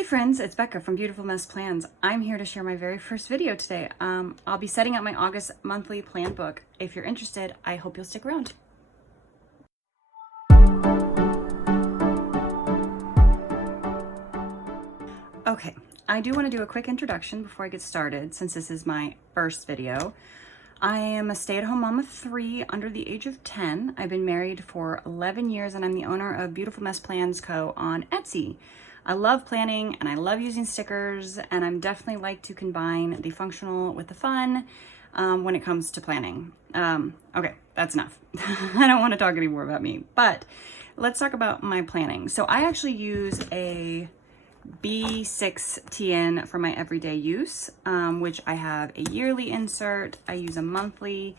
Hey friends, it's Becca from Beautiful Mess Plans. I'm here to share my very first video today. I'll be setting up my August monthly plan book. If you're interested, I hope you'll stick around. Okay, I do want to do a quick introduction before I get started since this is my first video. I am a stay-at-home mom of 3 under the age of 10. I've been married for 11 years and I'm the owner of Beautiful Mess Plans Co. on Etsy. I love planning and I love using stickers, and I'm definitely like to combine the functional with the fun when it comes to planning. Okay, that's enough. I don't want to talk anymore about me, but let's talk about my planning. So I actually use a B6TN for my everyday use, which I have a yearly insert. I use a monthly,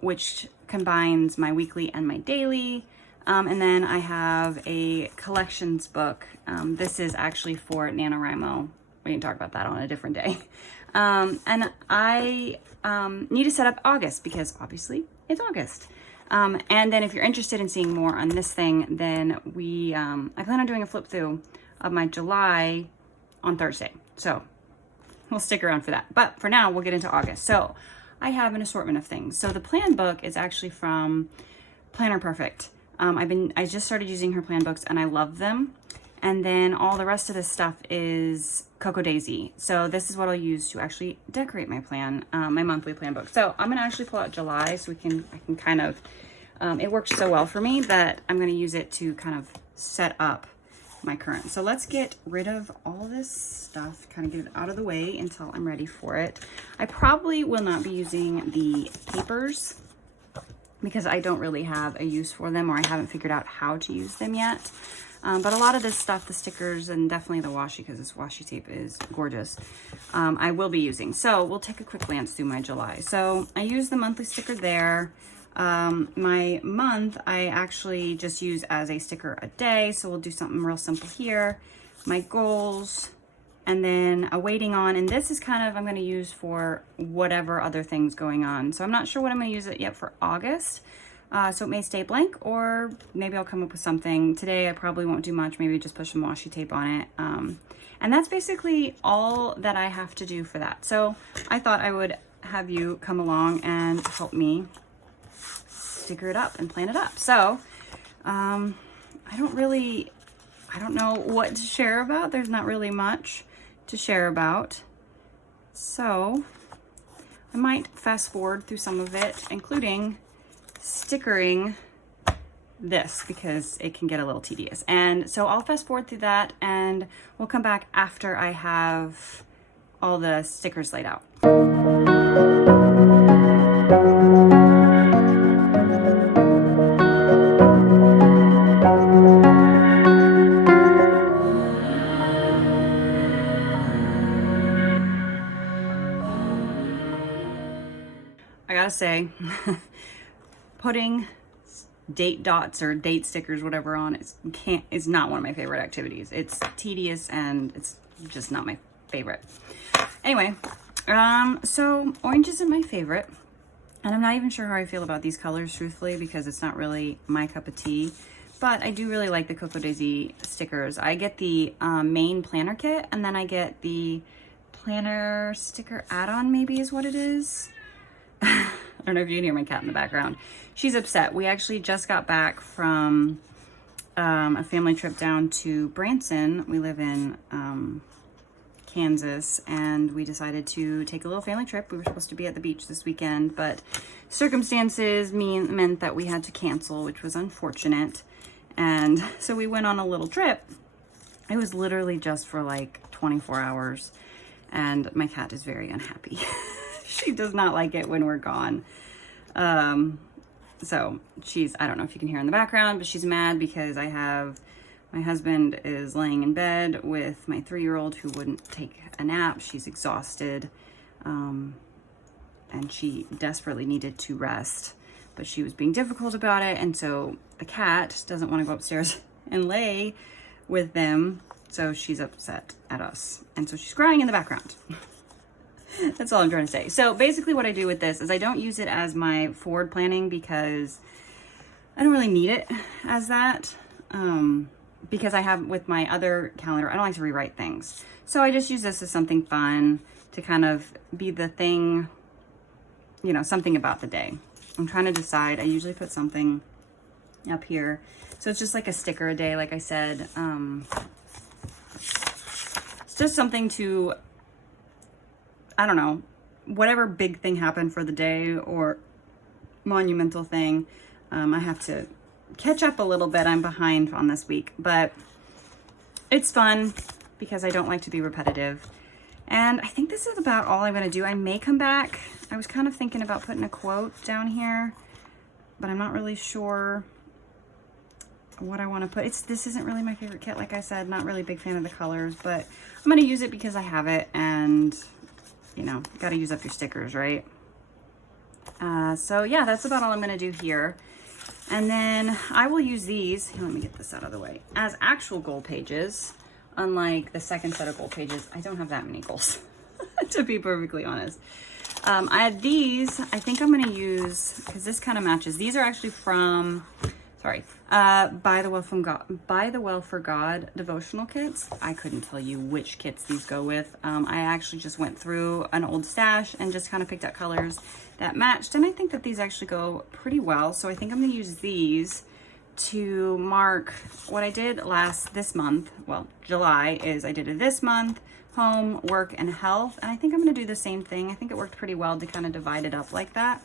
which combines my weekly and my daily. And then I have a collections book. This is actually for NaNoWriMo. We can talk about that on a different day. And I need to set up August because obviously it's August. And then if you're interested in seeing more on this thing, then I plan on doing a flip through of my July on Thursday. So we'll stick around for that. But for now, we'll get into August. So I have an assortment of things. So the plan book is actually from Planner Perfect. I just started using her plan books and I love them. And then all the rest of this stuff is Cocoa Daisy. So this is what I'll use to actually decorate my plan, my monthly plan book. So I'm gonna actually pull out July so I can kind of, it works so well for me that I'm gonna use it to kind of set up my current. So let's get rid of all this stuff, kind of get it out of the way until I'm ready for it. I probably will not be using the papers because I don't really have a use for them, or I haven't figured out how to use them yet. But a lot of this stuff, the stickers and definitely the washi, because this washi tape is gorgeous, I will be using. So we'll take a quick glance through my July. So I use the monthly sticker there. My month, I actually just use as a sticker a day. So we'll do something real simple here. My goals, and then a waiting on, and this is kind of, I'm going to use for whatever other things going on. So I'm not sure what I'm going to use it yet for August. So it may stay blank, or maybe I'll come up with something. Today I probably won't do much, maybe just put some washi tape on it. And that's basically all that I have to do for that. So I thought I would have you come along and help me sticker it up and plan it up. So I don't know what to share about. There's not really much to share about. So I might fast forward through some of it, including stickering this because it can get a little tedious. And so I'll fast forward through that and we'll come back after I have all the stickers laid out. I gotta say, putting date dots or date stickers, whatever, on is not one of my favorite activities. It's tedious and it's just not my favorite. Anyway, so orange isn't my favorite, and I'm not even sure how I feel about these colors, truthfully, because it's not really my cup of tea. But I do really like the Cocoa Daisy stickers. I get the main planner kit, and then I get the planner sticker add-on, maybe is what it is. I don't know if you can hear my cat in the background. She's upset. We actually just got back from a family trip down to Branson. We live in Kansas, and we decided to take a little family trip. We were supposed to be at the beach this weekend, but circumstances meant that we had to cancel, which was unfortunate. And so we went on a little trip. It was literally just for like 24 hours, and my cat is very unhappy. She does not like it when we're gone. So I don't know if you can hear in the background, but she's mad because my husband is laying in bed with my 3-year-old who wouldn't take a nap. She's exhausted, and she desperately needed to rest, but she was being difficult about it. And so the cat doesn't want to go upstairs and lay with them. So she's upset at us. And so she's crying in the background. That's all I'm trying to say. So basically what I do with this is I don't use it as my forward planning because I don't really need it as that. because I have with my other calendar, I don't like to rewrite things. So I just use this as something fun to kind of be the thing, you know, something about the day. I'm trying to decide. I usually put something up here. So it's just like a sticker a day, like I said. It's just something to, I don't know, whatever big thing happened for the day or monumental thing. I have to catch up a little bit. I'm behind on this week, but it's fun because I don't like to be repetitive. And I think this is about all I'm going to do. I may come back. I was kind of thinking about putting a quote down here, but I'm not really sure what I want to put. This isn't really my favorite kit. Like I said, not really a big fan of the colors, but I'm going to use it because I have it, and you know, got to use up your stickers, right? So yeah, that's about all I'm going to do here. And then I will use these, let me get this out of the way, as actual goal pages. Unlike the second set of goal pages, I don't have that many goals, to be perfectly honest. I have these, I think I'm going to use, because this kind of matches. These are actually from, By the Well for God devotional kits. I couldn't tell you which kits these go with. I actually just went through an old stash and just kind of picked out colors that matched. And I think that these actually go pretty well. So I think I'm going to use these to mark what I did this month. Well, July is I did it this month, home, work, and health. And I think I'm going to do the same thing. I think it worked pretty well to kind of divide it up like that.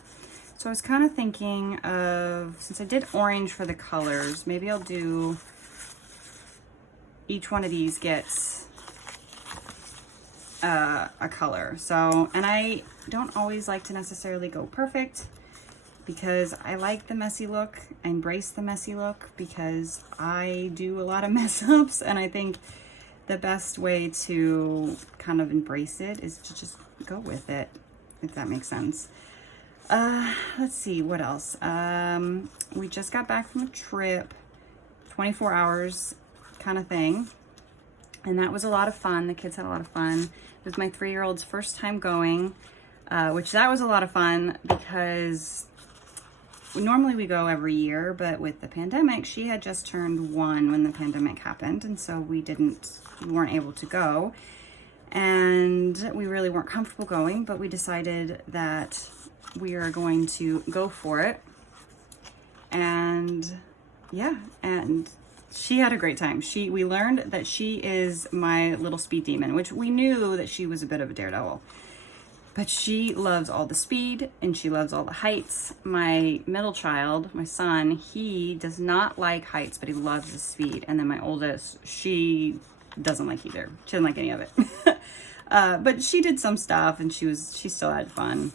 So I was kind of thinking of, since I did orange for the colors, maybe I'll do, each one of these gets a color. So, and I don't always like to necessarily go perfect because I like the messy look. I embrace the messy look because I do a lot of mess ups, and I think the best way to kind of embrace it is to just go with it, if that makes sense. Let's see, what else? We just got back from a trip, 24 hours kind of thing. And that was a lot of fun. The kids had a lot of fun. It was my 3-year-old's first time going, which that was a lot of fun because normally we go every year, but with the pandemic, she had just turned 1 when the pandemic happened. And so we weren't able to go, and we really weren't comfortable going, but we decided that we are going to go for it. And yeah, and she had a great time. We learned that she is my little speed demon, which we knew that she was a bit of a daredevil, but she loves all the speed and she loves all the heights. My middle child, my son, he does not like heights, but he loves the speed. And then my oldest, she doesn't like either. She doesn't like any of it. But she did some stuff, and she still had fun.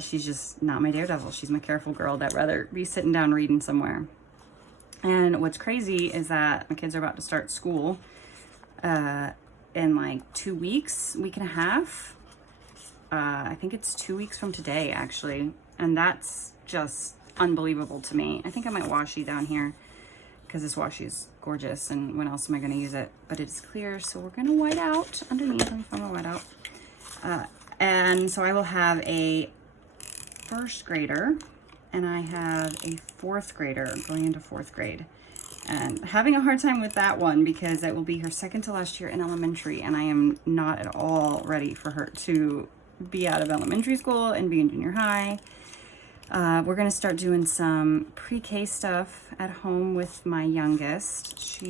She's just not my daredevil. She's my careful girl that'd rather be sitting down reading somewhere. And what's crazy is that my kids are about to start school in like 2 weeks, week and a half. I think it's 2 weeks from today, actually. And that's just unbelievable to me. I think I might washi down here because this washi is gorgeous. And when else am I going to use it? But it's clear, so we're going to white out underneath. Let me find my white out. And so I will have a first grader, and I have a 4th grader going into 4th grade, and having a hard time with that one because it will be her second to last year in elementary, and I am not at all ready for her to be out of elementary school and be in junior high. We're going to start doing some pre-K stuff at home with my youngest.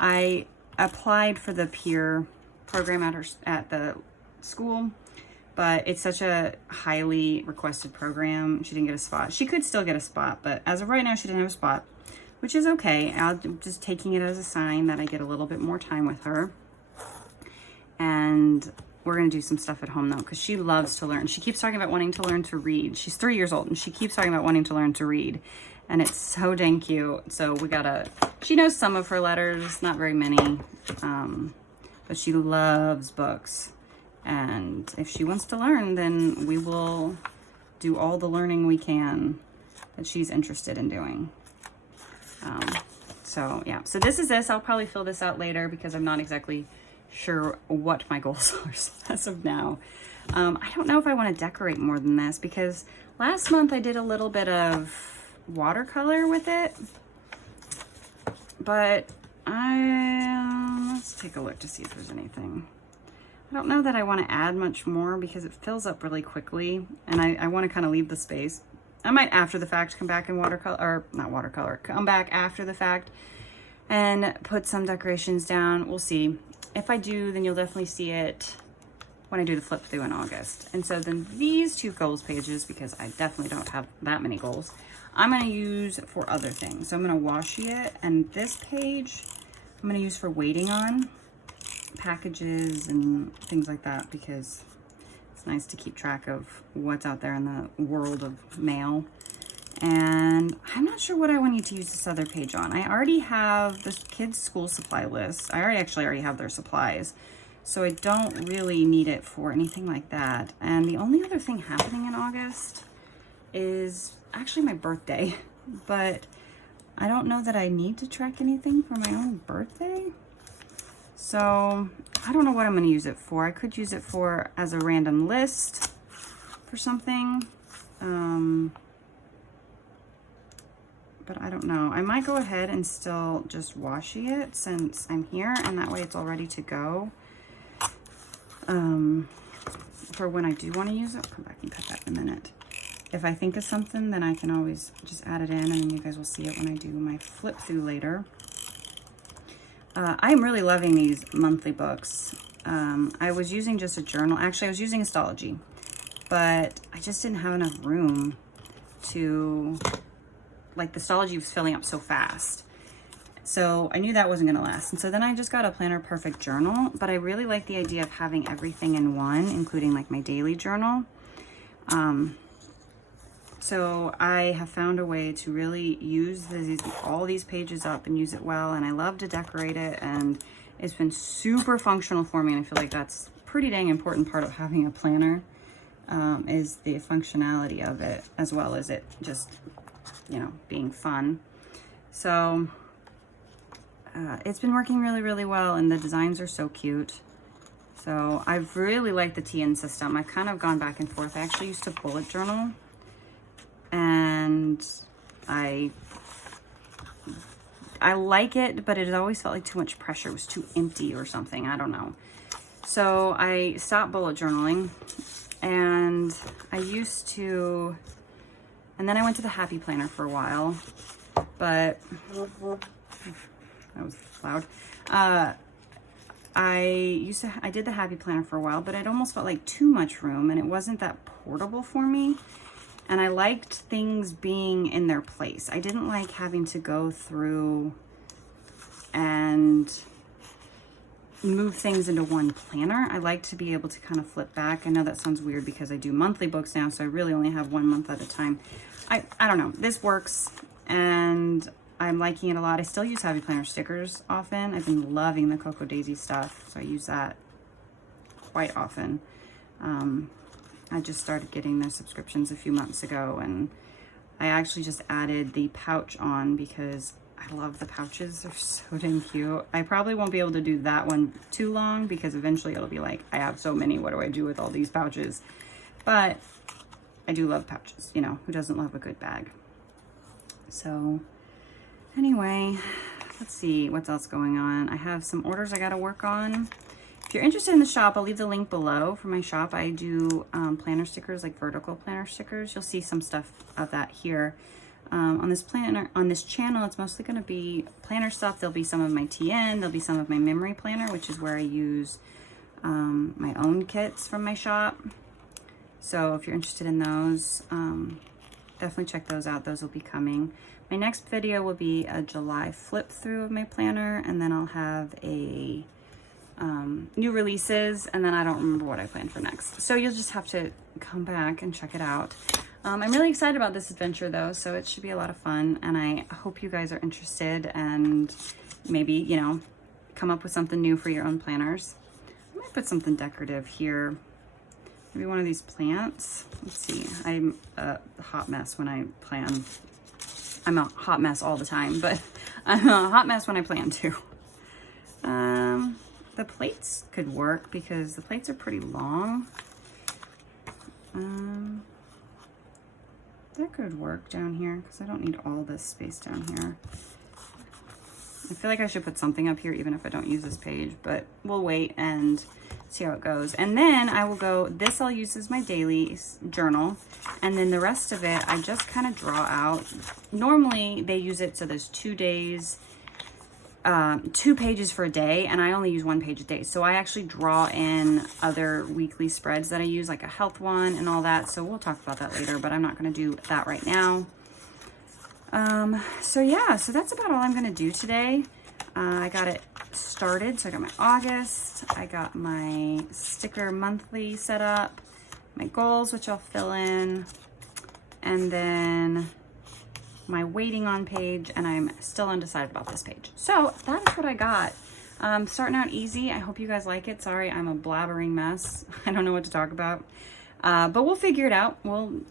I applied for the peer program at the school, but it's such a highly requested program. She didn't get a spot. She could still get a spot, but as of right now, she didn't have a spot, which is okay. I'm just taking it as a sign that I get a little bit more time with her. And we're going to do some stuff at home, though, because she loves to learn. She keeps talking about wanting to learn to read. She's 3 years old, and she keeps talking about wanting to learn to read. And it's so dang cute. So she knows some of her letters, not very many, but she loves books. And if she wants to learn, then we will do all the learning we can that she's interested in doing. So yeah, so this is this. I'll probably fill this out later because I'm not exactly sure what my goals are as of now. I don't know if I want to decorate more than this because last month I did a little bit of watercolor with it, but let's take a look to see if there's anything. I don't know that I want to add much more because it fills up really quickly, and I want to kind of leave the space. I might after the fact come back in watercolor, or not watercolor, come back after the fact and put some decorations down. We'll see. If I do, then you'll definitely see it when I do the flip through in August. And so then these 2 goals pages, because I definitely don't have that many goals, I'm going to use for other things. So I'm going to washi it, and this page I'm going to use for waiting on packages and things like that, because it's nice to keep track of what's out there in the world of mail. And I'm not sure what I want you to use this other page on. I already have the kids' school supply list. I already have their supplies, so I don't really need it for anything like that. And the only other thing happening in August is actually my birthday, but I don't know that I need to track anything for my own birthday. So I don't know what I'm going to use it for. I could use it for as a random list for something. But I don't know. I might go ahead and still just washi it since I'm here, and that way it's all ready to go. For when I do want to use it, I'll come back and cut that in a minute. If I think of something, then I can always just add it in, and then you guys will see it when I do my flip through later. I'm really loving these monthly books. I was using just a journal. Actually, I was using Astrology, but I just didn't have enough room to, like, the Astrology was filling up so fast. So I knew that wasn't going to last. And so then I just got a Planner Perfect journal, but I really like the idea of having everything in one, including like my daily journal. So I have found a way to really use all these pages up and use it well. And I love to decorate it, and it's been super functional for me. And I feel like that's a pretty dang important part of having a planner, is the functionality of it, as well as it just, you know, being fun. So it's been working really, really well, and the designs are so cute. So I've really liked the TN system. I've kind of gone back and forth. I actually used to bullet journal, and I like it, but it always felt like too much pressure. It was too empty or something. I don't know. So I stopped bullet journaling, and I used to, and then I went to the Happy Planner for a while, but that was loud. I did the Happy Planner for a while, but it almost felt like too much room, and it wasn't that portable for me. And I liked things being in their place. I didn't like having to go through and move things into one planner. I like to be able to kind of flip back. I know that sounds weird because I do monthly books now, so I really only have 1 month at a time. I don't know. This works, and I'm liking it a lot. I still use Happy Planner stickers often. I've been loving the Cocoa Daisy stuff, so I use that quite often. I just started getting their subscriptions a few months ago, and I actually just added the pouch on because I love the pouches. They're so dang cute. I probably won't be able to do that one too long because eventually it'll be like, I have so many, what do I do with all these pouches? But I do love pouches, you know, who doesn't love a good bag? So anyway, let's see what's else going on. I have some orders I got to work on. If you're interested in the shop, I'll leave the link below for my shop. I do planner stickers, like vertical planner stickers. You'll see some stuff of that here. On this channel, it's mostly going to be planner stuff. There'll be some of my TN, there'll be some of my memory planner, which is where I use my own kits from my shop. So if you're interested in those, definitely check those out. Those will be coming. My next video will be a July flip through of my planner, and then I'll have a new releases, and then I don't remember what I plan for next. So you'll just have to come back and check it out. I'm really excited about this adventure though, so it should be a lot of fun, and I hope you guys are interested and maybe, you know, come up with something new for your own planners. I might put something decorative here. Maybe one of these plants. Let's see. I'm a hot mess when I plan. I'm a hot mess all the time, but I'm a hot mess when I plan too. The plates could work because the plates are pretty long. That could work down here because I don't need all this space down here. I feel like I should put something up here even if I don't use this page, but we'll wait and see how it goes. And then I will go, this I'll use as my daily journal. And then the rest of it, I just kind of draw out. Normally they use it so there's 2 days, 2 pages for a day, and I only use 1 page a day. So I actually draw in other weekly spreads that I use, like a health one and all that. So we'll talk about that later, but I'm not going to do that right now. So yeah, so that's about all I'm going to do today. I got it started. So I got my August, I got my sticker monthly set up, my goals, which I'll fill in, and then my waiting on page, and I'm still undecided about this page. So that's what I got. Starting out easy. I hope you guys like it. Sorry, I'm a blabbering mess. I don't know what to talk about, but we'll figure it out. We'll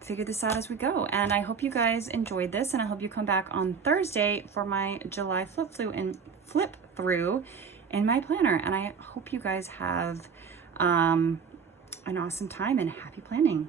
figure this out as we go. And I hope you guys enjoyed this, and I hope you come back on Thursday for my July flip through in my planner. And I hope you guys have an awesome time and happy planning.